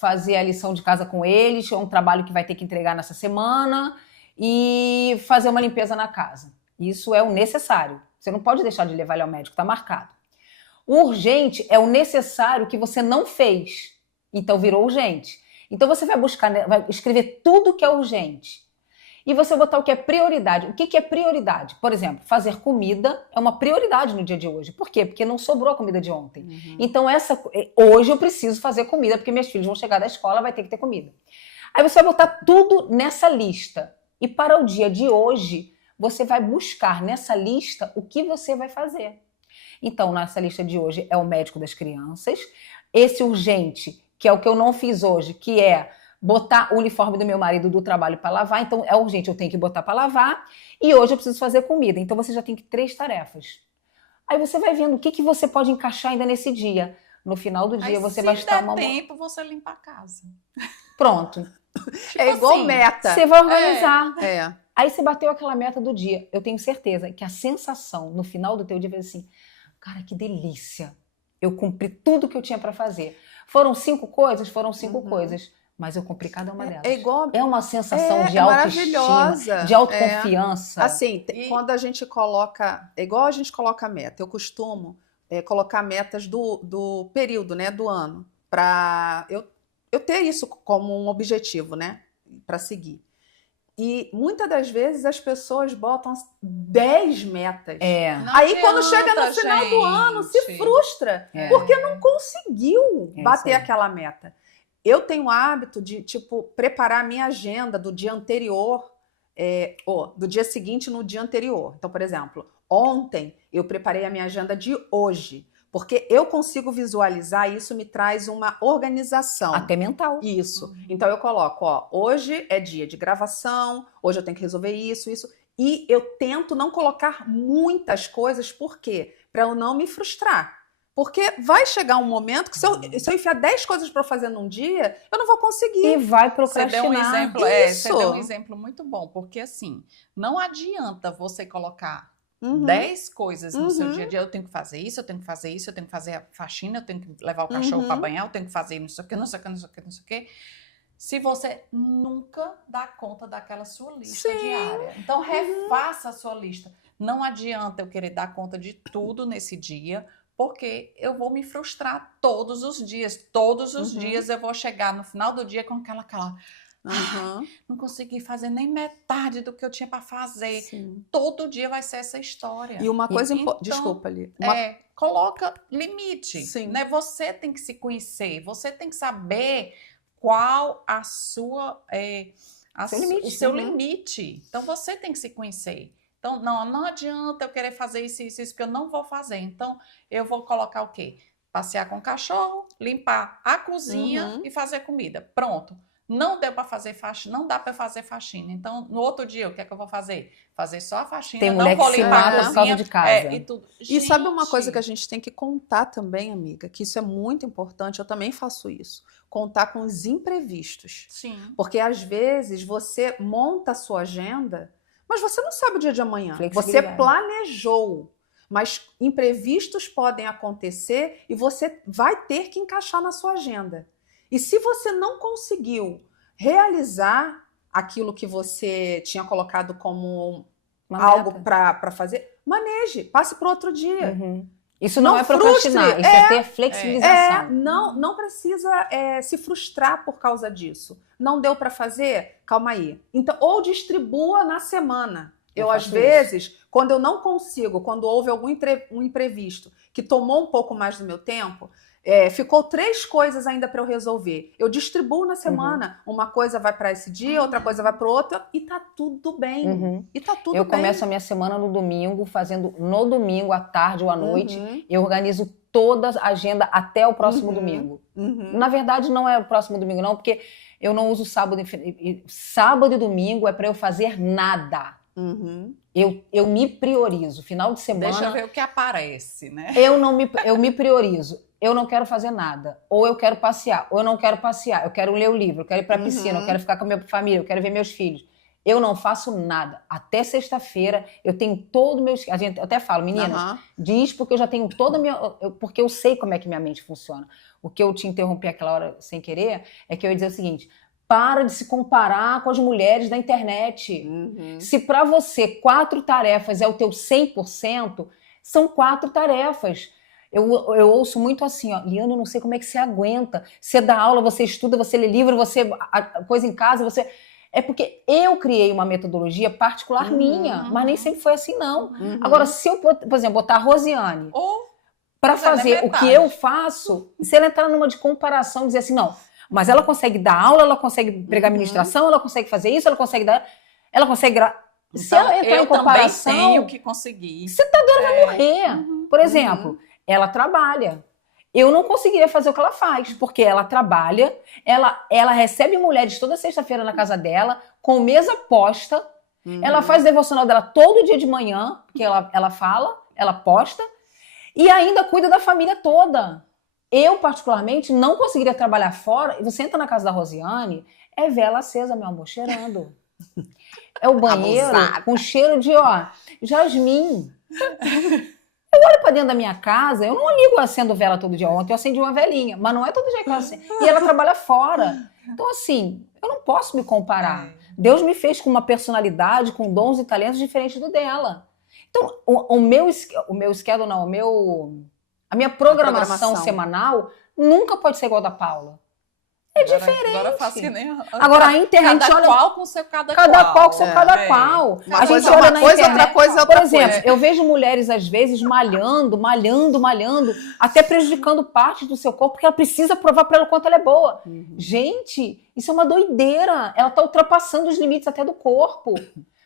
fazer a lição de casa com eles, é um trabalho que vai ter que entregar nessa semana e fazer uma limpeza na casa. Isso é o necessário. Você não pode deixar de levar ele ao médico, tá marcado. O urgente é o necessário que você não fez. Então virou urgente. Então você vai vai escrever tudo que é urgente. E você vai botar o que é prioridade. O que é prioridade? Por exemplo, fazer comida é uma prioridade no dia de hoje. Por quê? Porque não sobrou a comida de ontem. Uhum. Então hoje eu preciso fazer comida, porque meus filhos vão chegar da escola, vai ter que ter comida. Aí você vai botar tudo nessa lista. E para o dia de hoje, você vai buscar nessa lista o que você vai fazer. Então, nessa lista de hoje é o médico das crianças. Esse urgente, que é o que eu não fiz hoje, que é botar o uniforme do meu marido do trabalho para lavar. Então, é urgente, eu tenho que botar para lavar. E hoje eu preciso fazer comida. Então, você já tem 3 tarefas. Aí você vai vendo o que você pode encaixar ainda nesse dia. No final do dia, você vai estar... Se der tempo, você limpa a casa. Pronto. É igual assim, meta. Você vai organizar. É. Aí você bateu aquela meta do dia. Eu tenho certeza que a sensação no final do teu dia vai ser assim, cara, que delícia. Eu cumpri tudo que eu tinha para fazer. Foram 5 coisas? Foram 5 coisas. Mas eu cumpri cada uma delas. É uma sensação de autoestima, de autoconfiança. Assim, quando a gente coloca... É igual a gente coloca meta. Eu costumo colocar metas do período, né? Do ano. Para eu ter isso como um objetivo, né? Para seguir. E muitas das vezes as pessoas botam 10 metas. Aí quando chega no final do ano, se frustra. Porque não conseguiu bater aquela meta. Eu tenho o hábito de, preparar a minha agenda do dia anterior, do dia seguinte no dia anterior. Então, por exemplo, ontem eu preparei a minha agenda de hoje. Porque eu consigo visualizar e isso me traz uma organização. Até mental. Isso. Então eu coloco, hoje é dia de gravação, hoje eu tenho que resolver isso. E eu tento não colocar muitas coisas, por quê? Para eu não me frustrar. Porque vai chegar um momento que se eu enfiar 10 coisas para fazer num dia, eu não vou conseguir. E vai procrastinar. Você deu um exemplo, Isso. você deu um exemplo muito bom, porque assim, não adianta você colocar 10 coisas no seu dia a dia. Eu tenho que fazer isso, eu tenho que fazer isso, eu tenho que fazer a faxina, eu tenho que levar o cachorro para banhar, eu tenho que fazer não sei o que, não sei o que, não sei o que, não sei o que. Se você nunca dá conta daquela sua lista diária. Então, refaça a sua lista. Não adianta eu querer dar conta de tudo nesse dia, porque eu vou me frustrar todos os dias. Todos os dias eu vou chegar no final do dia com aquela não consegui fazer nem metade do que eu tinha para fazer. Sim. Todo dia vai ser essa história. E uma coisa importante... Então, Desculpa, Ali. Coloca limite. Sim. Né? Você tem que se conhecer. Você tem que saber qual a sua... o seu limite. Então, você tem que se conhecer. Então, não adianta eu querer fazer isso, que eu não vou fazer. Então, eu vou colocar o quê? Passear com o cachorro, limpar a cozinha e fazer comida. Pronto. Não deu para fazer faxina, não dá para fazer faxina. Então, no outro dia, o que é que eu vou fazer? Fazer só a faxina, Tem não mulher vou que se limpar a mata por cozinha, causa de casa. e tudo. E sabe uma coisa que a Gente, gente tem que contar também, amiga? Que isso é muito importante, eu também faço isso. Contar com os imprevistos. sim. Porque às vezes você monta a sua agenda, mas você não sabe o dia de amanhã. Você Flexibilidade. planejou, mas imprevistos podem acontecer e você vai ter que encaixar na sua agenda. E se você não conseguiu realizar aquilo que você tinha colocado como Uma algo meta. para fazer, maneje, passe para outro dia. Uhum. Isso não, Não é procrastinar, frustre. isso é ter flexibilização. Não precisa se frustrar por causa disso. Não deu para fazer? Calma aí. Então, ou distribua na semana. Eu Às faço vezes, quando eu não consigo, quando houve algum um imprevisto que tomou um pouco mais do meu tempo, ficou 3 coisas ainda para eu resolver. Eu distribuo na semana. Uma coisa vai para esse dia, outra coisa vai para outro, e tá tudo bem. Uhum. E tá tudo Eu bem. começo a minha semana no domingo, fazendo no domingo, à tarde ou à noite. Uhum, Eu organizo toda a agenda até o próximo Uhum. domingo. uhum. Na verdade, não é o próximo domingo, não, porque eu não uso sábado. Sábado e domingo é para eu fazer nada. Uhum. Eu me priorizo. Final de Deixa eu semana, ver o que aparece, né? eu me priorizo. Eu não quero fazer nada. Ou eu quero passear, ou eu não quero passear. Eu quero ler o livro, eu quero ir para a piscina, eu quero ficar com a minha família, eu quero ver meus filhos. Eu não faço nada. Até sexta-feira eu tenho todo o meu... A gente eu até falo, meninas, Aham. diz porque eu já tenho toda a minha... porque eu sei como é que minha mente funciona. O que eu te interrompi aquela hora sem querer é que eu ia dizer o seguinte: para de se comparar com as mulheres da internet. Uhum. Se para você 4 tarefas é o teu 100%, são 4 tarefas. Eu ouço muito assim, ó, Liana, eu não sei como é que você aguenta. Você dá aula, você estuda, você lê livro, você coisa em casa, você... É porque eu criei uma metodologia particular minha, mas nem sempre foi assim, não. Uhum. Agora, se eu, por exemplo, botar a Rosiane Ou para Mas ela é fazer o que metade. eu faço, se ela entrar numa de comparação, dizer assim, não, mas ela consegue dar aula, ela consegue pregar Uhum. ministração, ela consegue fazer isso, ela consegue dar... Ela consegue... Se então, ela entrar eu em comparação, também tenho que conseguir. você tá doida, vai morrer. Uhum. Por exemplo, ela trabalha. Eu não conseguiria fazer o que ela faz, porque ela trabalha, ela recebe mulheres toda sexta-feira na casa dela, com mesa posta, Uhum. ela faz o devocional dela todo dia de manhã, porque ela fala, ela posta, e ainda cuida da família toda. Eu, particularmente, não conseguiria trabalhar fora. E você entra na casa da Rosiane, é vela acesa, meu amor, cheirando. É o banheiro Abusada. com cheiro de, ó, jasmim. Eu olho pra dentro da minha casa, eu não ligo acendo vela todo dia. Ontem eu acendi uma velinha, mas não é todo dia que eu acendo. E ela trabalha fora. Então, assim, eu não posso me comparar. Deus me fez com uma personalidade, com dons e talentos diferentes do dela. Então, o meu schedule, não, a minha programação semanal nunca pode ser igual a da Paula. É diferente. Agora eu faço que nem... Agora a internet, Cada olha... qual com seu cada qual com seu cada É. qual. Uma A gente coisa é olha uma na coisa, internet. outra coisa é Por outra exemplo, coisa. eu vejo mulheres, às vezes, malhando, até prejudicando partes do seu corpo, porque ela precisa provar para ela o quanto ela é boa. Gente, isso é uma doideira. Ela está ultrapassando os limites até do corpo,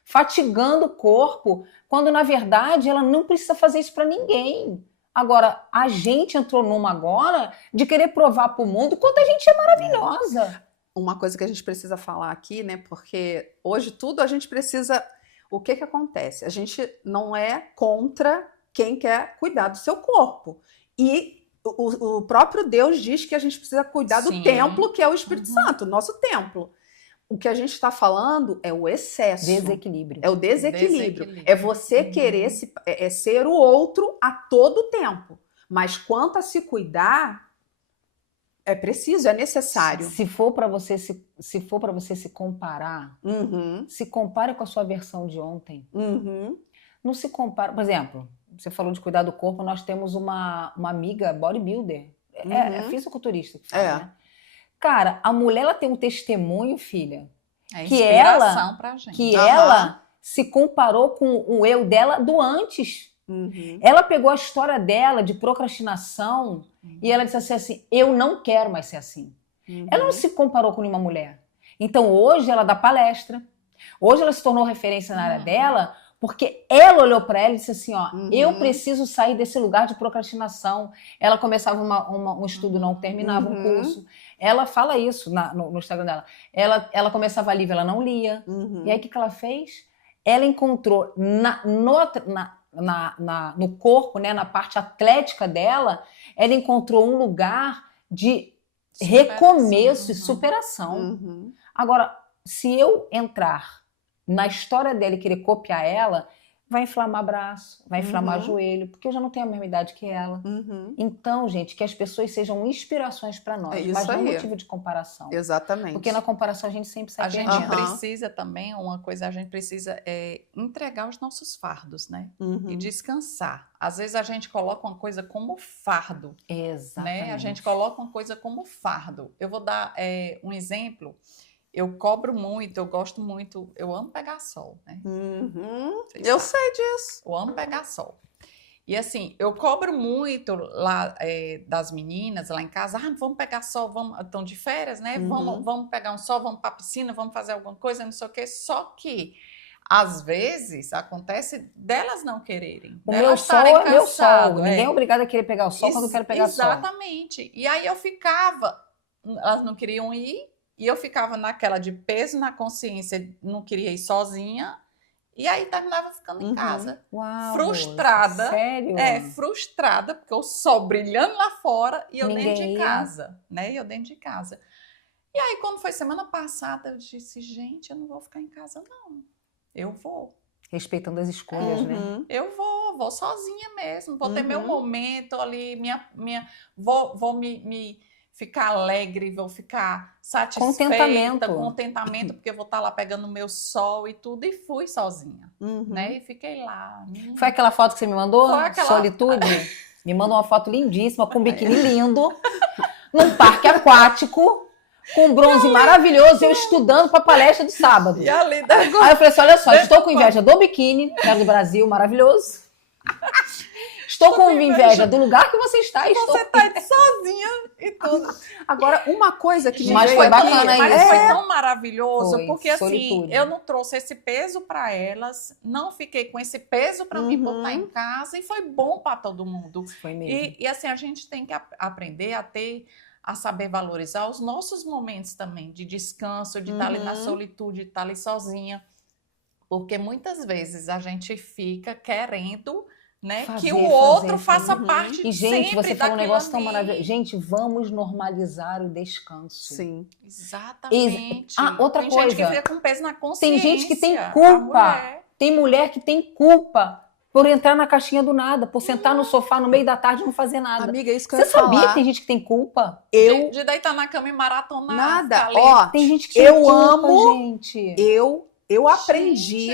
fatigando o corpo, quando, na verdade, ela não precisa fazer isso para ninguém. Agora, a gente entrou numa agora de querer provar para o mundo quanto a gente é maravilhosa. Uma coisa que a gente precisa falar aqui, né? Porque hoje tudo a gente precisa... O que acontece? A gente não é contra quem quer cuidar do seu corpo. E o próprio Deus diz que a gente precisa cuidar do Sim. templo, que é o Espírito Santo, o nosso templo. O que a gente está falando é o excesso. Desequilíbrio. É o desequilíbrio. Desequilíbrio. É você querer ser o outro a todo tempo. Mas quanto a se cuidar, é preciso, é necessário. Se for para você se comparar, Uhum, se compare com a sua versão de ontem. uhum, Não se compara. Por exemplo, você falou de cuidar do corpo, nós temos uma amiga bodybuilder. É Uhum. fisiculturista que fala, É. né? Cara, a mulher ela tem um testemunho, filha, É que inspiração pra gente. que Aham. ela se comparou com o eu dela do antes. uhum. Ela pegou a história dela de procrastinação e ela disse assim, eu não quero mais ser assim. Uhum. Ela não se comparou com nenhuma mulher. Então hoje ela dá palestra. Hoje ela se tornou referência na área dela porque ela olhou para ela e disse assim, ó, eu preciso sair desse lugar de procrastinação. Ela começava um estudo, não terminava um curso. Ela fala isso no Instagram dela. Ela começava a livro, ela não lia. E aí, o que ela fez? Ela encontrou no corpo, né, na parte atlética dela, ela encontrou um lugar de recomeço e superação. Agora, se eu entrar na história dela e querer copiar ela, vai inflamar braço, vai inflamar joelho, porque eu já não tenho a mesma idade que ela. Então, gente, que as pessoas sejam inspirações para nós, mas não motivo de comparação. Exatamente. Porque na comparação a gente sempre sai perdendo. A gente precisa também, uma coisa, a gente precisa entregar os nossos fardos, né? E descansar. Às vezes a gente coloca uma coisa como fardo. Exatamente. Né? A gente coloca uma coisa como fardo. Eu vou dar um exemplo. Eu cobro muito, eu gosto muito, eu amo pegar sol, né? Eu sei disso. Eu amo pegar sol. E assim, eu cobro muito lá das meninas lá em casa, vamos pegar sol, estão de férias, né? Vamos pegar um sol, vamos para a piscina, vamos fazer alguma coisa, não sei o quê. Só que, às vezes, acontece delas não quererem. O meu sol é meu sol. Ninguém é obrigado a querer pegar o sol quando eu quero pegar sol. Exatamente. E aí eu ficava, elas não queriam ir, e eu ficava naquela de peso na consciência, não queria ir sozinha, e aí terminava ficando em casa. Uau, frustrada. Sério? Frustrada, porque o sol brilhando lá fora e eu dentro de ia. casa, né? Eu dentro de casa. E aí, quando foi semana passada, eu disse, gente, eu não vou ficar em casa, não. Eu vou. Respeitando as escolhas, né? Eu vou sozinha mesmo, vou ter meu momento ali, vou me ficar alegre, vou ficar satisfeita, contentamento, porque eu vou estar lá pegando o meu sol e tudo, e fui sozinha, né? E fiquei lá. Foi aquela foto que você me mandou? Foi aquela... Solitude? Me mandou uma foto lindíssima, com um biquíni lindo, num parque aquático, com um bronze maravilhoso, eu estudando para a palestra de sábado. E ali Aí eu falei assim, olha só, estou com inveja do biquíni, que era do Brasil, maravilhoso. Estou com inveja do lugar que você está. Você está sozinha e tudo. Agora, uma coisa que mas foi bacana aqui, isso. Mas foi tão maravilhoso, foi, porque solitude. Assim, eu não trouxe esse peso para elas, não fiquei com esse peso para me botar em casa, e foi bom para todo mundo. Foi mesmo. E assim, a gente tem que aprender a saber valorizar os nossos momentos também, de descanso, de estar ali na solitude, de estar ali sozinha. Porque muitas vezes a gente fica querendo... Né? Que o outro faça parte. E, gente, sempre você falou um negócio tão ali. maravilhoso. Gente, vamos normalizar o descanso. Sim. Exatamente. Outra tem coisa. Tem gente que fica com peso na consciência. Tem gente que tem culpa. Tem mulher que tem culpa por entrar na caixinha do nada, por sentar no sofá no meio da tarde e não fazer nada. Amiga, isso que você eu ia falar. Sabia que tem gente que tem culpa? De deitar na cama e maratonar. Nada. Ó, tem gente que tem culpa, gente. Eu aprendi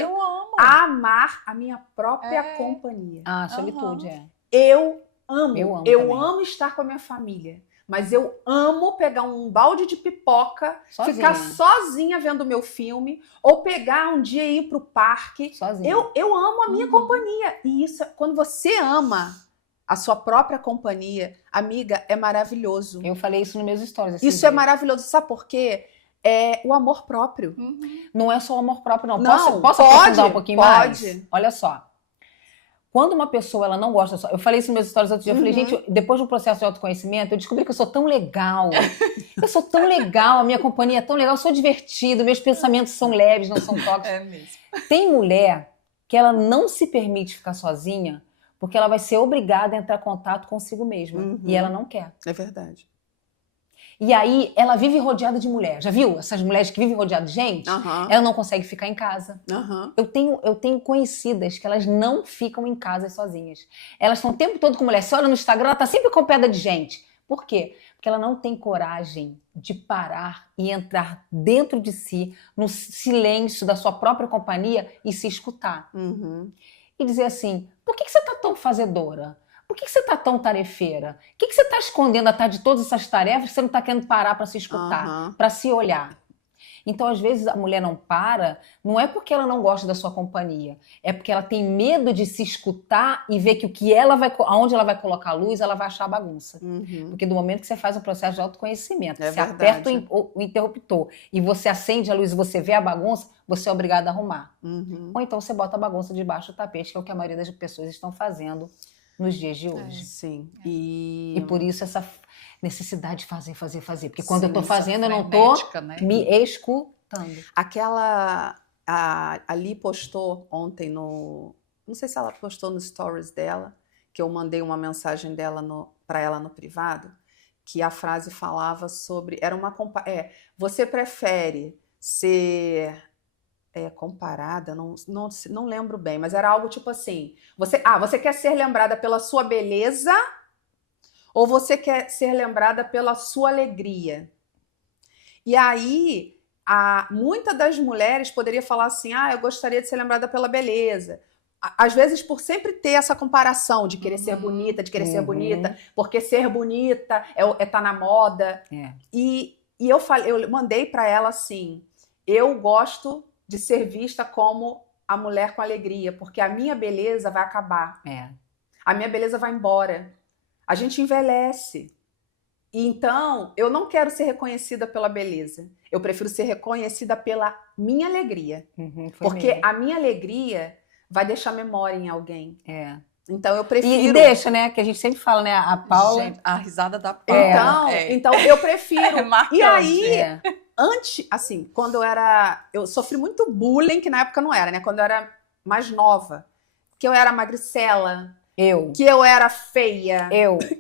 a amar a minha própria companhia. Solitude, Eu amo. Eu amo estar com a minha família. Mas eu amo pegar um balde de pipoca, sozinha. Ficar sozinha vendo meu filme, ou pegar um dia e ir pro parque. Sozinha. Eu amo a minha companhia. E isso, quando você ama a sua própria companhia, amiga, é maravilhoso. Eu falei isso nos meus stories. Isso é maravilhoso. Sabe por quê? É o amor próprio. Não é só o amor próprio, não. Não, posso aprofundar um pouquinho mais? Pode. Olha só. Quando uma pessoa ela não gosta... Eu falei isso nos meus stories outro dia. Eu falei, gente, depois do processo de autoconhecimento, eu descobri que eu sou tão legal. Eu sou tão legal, a minha companhia é tão legal, eu sou divertida, meus pensamentos são leves, não são tóxicos. É mesmo. Tem mulher que ela não se permite ficar sozinha porque ela vai ser obrigada a entrar em contato consigo mesma. E ela não quer. É verdade. E aí, ela vive rodeada de mulher. Já viu? Essas mulheres que vivem rodeadas de gente, ela não consegue ficar em casa. Eu tenho conhecidas que elas não ficam em casa sozinhas. Elas estão o tempo todo com mulher. Você olha no Instagram, ela está sempre acompanhada de gente. Por quê? Porque ela não tem coragem de parar e entrar dentro de si, no silêncio da sua própria companhia e se escutar. E dizer assim, por que você está tão fazedora? Por que você está tão tarefeira? O que você está escondendo atrás de todas essas tarefas que você não está querendo parar para se escutar, para se olhar? Então, às vezes, a mulher não para, não é porque ela não gosta da sua companhia, é porque ela tem medo de se escutar e ver que aonde ela vai colocar a luz, ela vai achar bagunça. Porque do momento que você faz um processo de autoconhecimento, você aperta o interruptor e você acende a luz e você vê a bagunça, você é obrigada a arrumar. Ou então você bota a bagunça debaixo do tapete, que é o que a maioria das pessoas estão fazendo nos dias de hoje. Sim. E por isso necessidade de fazer. Porque quando eu tô Sim, fazendo, eu não tô frenética, né? me escutando. A Li postou ontem não sei se ela postou no stories dela, que eu mandei uma mensagem dela para ela no privado, que a frase falava sobre, você prefere ser comparada, não lembro bem, mas era algo tipo assim, você quer ser lembrada pela sua beleza ou você quer ser lembrada pela sua alegria? E aí, muitas das mulheres poderia falar assim, eu gostaria de ser lembrada pela beleza. Às vezes, por sempre ter essa comparação de querer ser bonita, porque ser bonita tá na moda. É. E eu mandei para ela assim, eu gosto de ser vista como a mulher com alegria, porque a minha beleza vai acabar. A minha beleza vai embora. A gente envelhece. Então, eu não quero ser reconhecida pela beleza. Eu prefiro ser reconhecida pela minha alegria. Porque mesmo. a minha alegria vai deixar memória em alguém. Então, eu prefiro... E deixa, né? Que a gente sempre fala, né? A Paula... Gente, a risada da Paula. Então eu prefiro... Marcante. E aí, antes, assim, quando eu sofri muito bullying, que na época não era, né? Quando eu era mais nova. Que eu era magricela... Que eu era feia,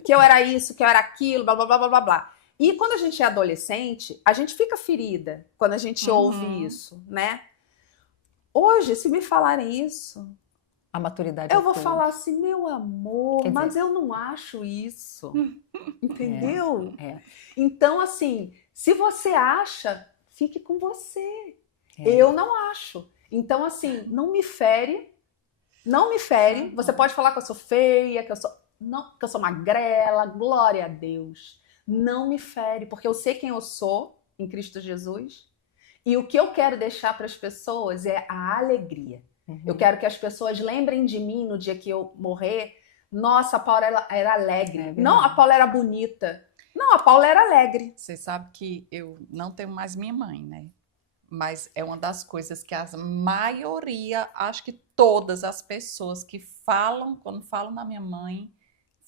que eu era isso, que eu era aquilo, blá, blá, blá, blá, blá, blá. E quando a gente é adolescente, a gente fica ferida quando a gente ouve isso, né? Hoje, se me falarem isso, a maturidade eu vou falar assim, meu amor, mas eu não acho isso. Entendeu? Então, assim, se você acha, fique com você. Eu não acho. Então, assim, não me fere. Não me fere. Você pode falar que eu sou feia, que eu sou magrela, glória a Deus. Não me fere, porque eu sei quem eu sou em Cristo Jesus. E o que eu quero deixar para as pessoas é a alegria. Eu quero que as pessoas lembrem de mim no dia que eu morrer. Nossa, a Paula era alegre. Não, a Paula era bonita. Não, a Paula era alegre. Você sabe que eu não tenho mais minha mãe, né? Mas é uma das coisas que a maioria, acho que todas as pessoas que falam, quando falam da minha mãe,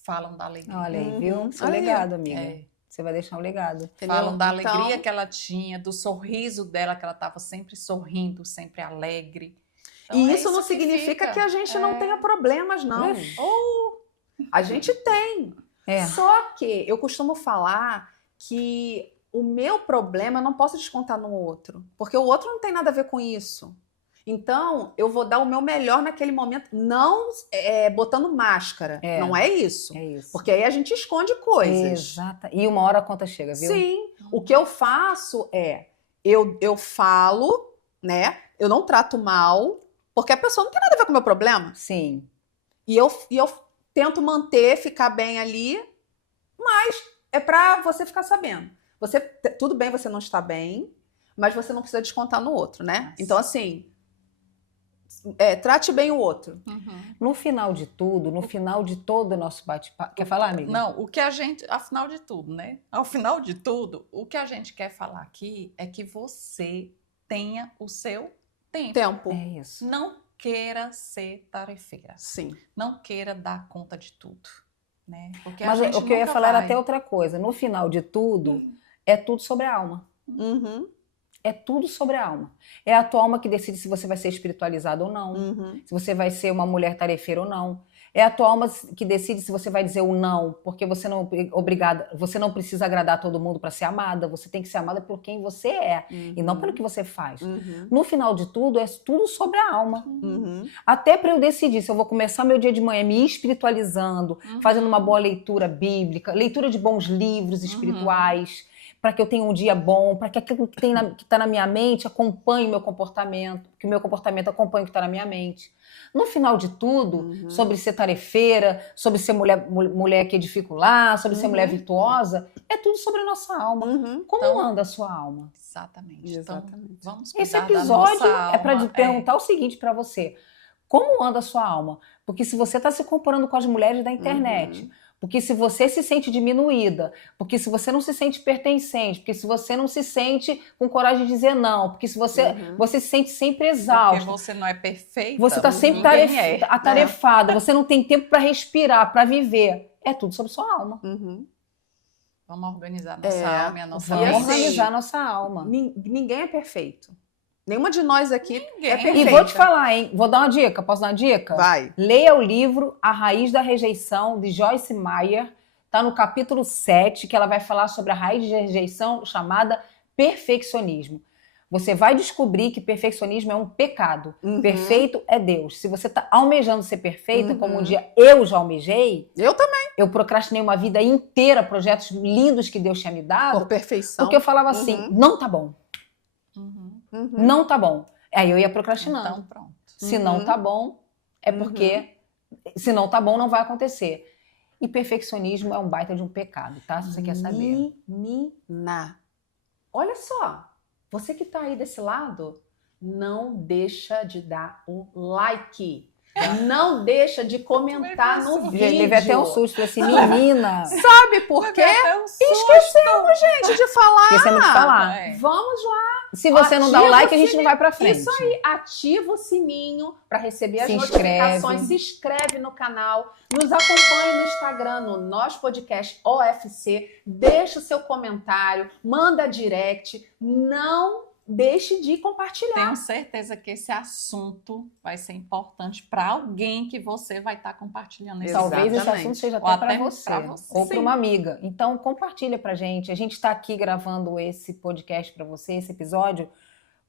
falam da alegria. Olha aí, viu? Seu legado, amiga. Você vai deixar um legado. Falam da alegria que ela tinha, do sorriso dela, que ela estava sempre sorrindo, sempre alegre. Então, e isso não significa que a gente não tenha problemas, não. A gente tem. Só que eu costumo falar que o meu problema eu não posso descontar no outro, porque o outro não tem nada a ver com isso. Então, eu vou dar o meu melhor naquele momento, não botando máscara. Não é isso. Porque aí a gente esconde coisas. Exato. E uma hora a conta chega, viu? Sim. O que eu faço eu falo, né? Eu não trato mal, porque a pessoa não tem nada a ver com o meu problema. Sim. E eu tento manter, ficar bem ali, mas é pra você ficar sabendo. Tudo bem, você não está bem, mas você não precisa descontar no outro, né? Nossa. Então, assim, trate bem o outro. No final de tudo, no final de todo o nosso bate-papo... Quer falar, amiga? Não, o que a gente... Afinal de tudo, né? Ao final de tudo, o que a gente quer falar aqui é que você tenha o seu tempo. É isso. Não queira ser tarefeira. Sim. Não queira dar conta de tudo, né? Porque mas o que eu ia falar era até outra coisa. No final de tudo... É tudo sobre a alma. É tudo sobre a alma. É a tua alma que decide se você vai ser espiritualizado ou não. Se você vai ser uma mulher tarefeira ou não. É a tua alma que decide se você vai dizer o não, porque você não precisa agradar todo mundo para ser amada. Você tem que ser amada por quem você é e não pelo que você faz. No final de tudo, é tudo sobre a alma. Até para eu decidir se eu vou começar meu dia de manhã me espiritualizando, fazendo uma boa leitura bíblica, leitura de bons livros espirituais, para que eu tenha um dia bom, para que aquilo que está na minha mente acompanhe o meu comportamento, que o meu comportamento acompanhe o que está na minha mente. No final de tudo, sobre ser tarefeira, sobre ser mulher que edifica o lar, sobre ser mulher virtuosa, é tudo sobre a nossa alma. Como anda a sua alma? Exatamente. Então, vamos cuidar esse episódio da nossa alma. É para perguntar o seguinte para você. Como anda a sua alma? Porque se você está se comparando com as mulheres da internet... Porque se você se sente diminuída, porque se você não se sente pertencente, porque se você não se sente com coragem de dizer não, porque se você se sente sempre exausto. Porque você não é perfeita. Você está sempre atarefada, você não tem tempo para respirar, para viver. É tudo sobre sua alma. Vamos organizar nossa alma e a nossa Vamos assim, organizar nossa alma. Ninguém é perfeito. Nenhuma de nós aqui Ninguém. é E perfeita. vou te falar, hein? Vou dar uma dica. Posso dar uma dica? Vai. Leia o livro A Raiz da Rejeição, de Joyce Meyer. Está no capítulo 7, que ela vai falar sobre a raiz de rejeição chamada perfeccionismo. Você vai descobrir que perfeccionismo é um pecado. Uhum. Perfeito é Deus. Se você está almejando ser perfeita, como um dia eu já almejei, Eu também. eu procrastinei uma vida inteira, projetos lindos que Deus tinha me dado, Por perfeição. porque eu falava assim, não tá bom, Uhum. Uhum. não tá bom. Aí eu ia procrastinando. Então, pronto. Se não Uhum. tá bom, é porque se não tá bom, não vai acontecer. E perfeccionismo é um baita de um pecado, tá? Se você quer saber. Menina, olha só, você que tá aí desse lado, não deixa de dar o like. Não deixa de comentar no vídeo. Teve até um susto, assim, menina. Sabe por quê? Esquecemos, gente, de falar. Esquecemos de falar. É. Vamos lá. Se você não dá o Ativa like, a o gente não vai pra frente. Isso aí, ativa o sininho para receber as Se notificações, inscreve. se inscreve no canal, nos acompanhe no Instagram, no nosso podcast OFC, deixa o seu comentário, manda direct, não deixe de compartilhar. Tenho certeza que esse assunto vai ser importante para alguém que você vai estar compartilhando esse Talvez esse Exatamente. assunto seja Ou até até para você, pra você. ou para Sim. uma amiga. Então, compartilha pra gente. A gente está aqui gravando esse podcast para você, esse episódio,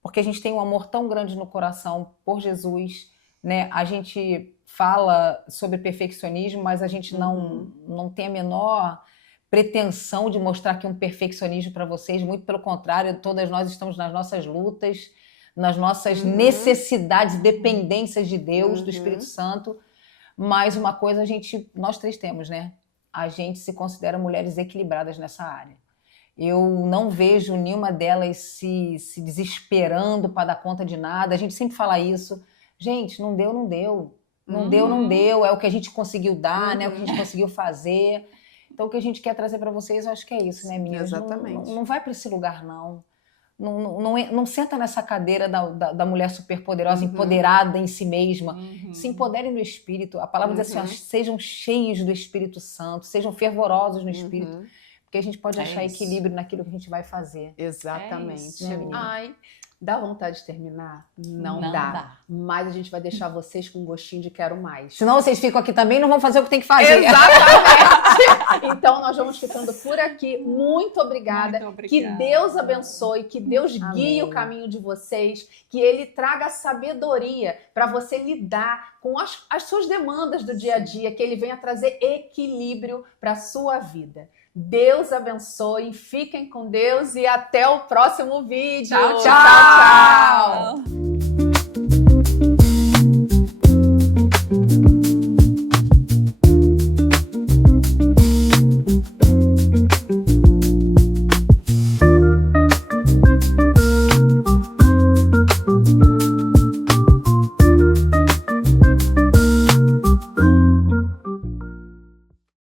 porque a gente tem um amor tão grande no coração por Jesus, né? A gente fala sobre perfeccionismo, mas a gente não tem a menor pretensão de mostrar aqui um perfeccionismo para vocês. Muito pelo contrário, todas nós estamos nas nossas lutas, nas nossas necessidades, dependências de Deus, do Espírito Santo. Mas uma coisa nós três temos, né? A gente se considera mulheres equilibradas nessa área. Eu não vejo nenhuma delas se desesperando para dar conta de nada. A gente sempre fala isso. Gente, não deu, não deu. Não deu, não deu. É o que a gente conseguiu dar, né? É o que a gente conseguiu fazer. Então, o que a gente quer trazer para vocês, eu acho que é isso, né, meninas? Exatamente. Não vai para esse lugar, não. Não senta nessa cadeira da mulher superpoderosa, empoderada em si mesma. Se empoderem no Espírito. A palavra diz assim, ó, sejam cheios do Espírito Santo, sejam fervorosos no Espírito. Porque a gente pode achar isso. equilíbrio naquilo que a gente vai fazer. Exatamente. É isso, né, menina? Ai, dá vontade de terminar? Não, Não dá. dá. Mas a gente vai deixar vocês com um gostinho de quero mais. Senão vocês ficam aqui também e não vão fazer o que tem que fazer. Exatamente! Então nós vamos ficando por aqui. Muito obrigada. Muito obrigada. Que Deus abençoe, que Deus guie Amém. o caminho de vocês, que Ele traga sabedoria para você lidar com as suas demandas do dia a dia, que Ele venha trazer equilíbrio para a sua vida. Deus abençoe, fiquem com Deus e até o próximo vídeo. Tchau, Tchau, tchau. tchau.